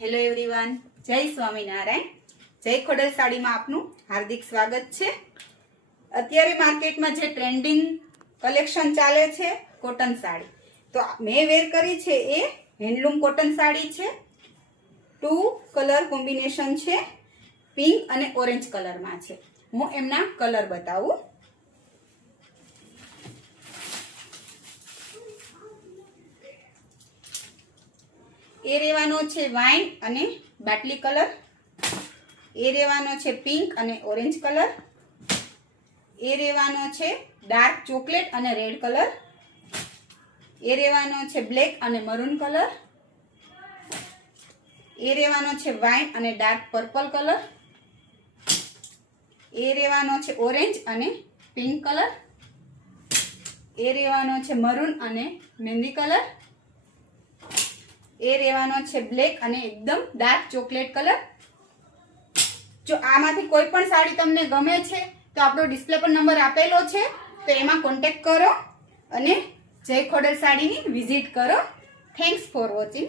Hello everyone, જય સ્વામિનારાયણ, જય ખોડલ સાડીમાં આપનું હાર્દિક સ્વાગત છે। અત્યારે માર્કેટમાં જે ટ્રેન્ડિંગ કલેક્શન ચાલે છે કોટન સાડી, તો મેં વેર કરી છે એ હેન્ડલૂમ કોટન સાડી છે। 2 કલર કોમ્બિનેશન છે, પિંક અને ઓરેન્જ કલરમાં છે। હું એમના કલર બતાવું। એ રેવાનો છે વાઇન અને બાટલી કલર, એ રેવાનો છે પિંક અને ઓરેન્જ કલર, એ રેવાનો છે ડાર્ક ચોકલેટ અને રેડ કલર, એ રેવાનો છે બ્લેક અને મરૂન કલર, એ રેવાનો છે વાઇન અને ડાર્ક પર્પલ કલર, એ રેવાનો છે ઓરેન્જ અને પિંક કલર, એ રેવાનો છે મરૂન અને મહેંદી કલર, એ રેવાનો છે બ્લેક અને એકદમ ડાર્ક ચોકલેટ કલર। જો આમાંથી કોઈ પણ સાડી તમને ગમે છે તો આપણો ડિસ્પ્લે પર નંબર આપેલો છે, તો એમાં કોન્ટેક્ટ કરો અને જય ખોડલ સાડીની વિઝિટ કરો। Thanks for watching.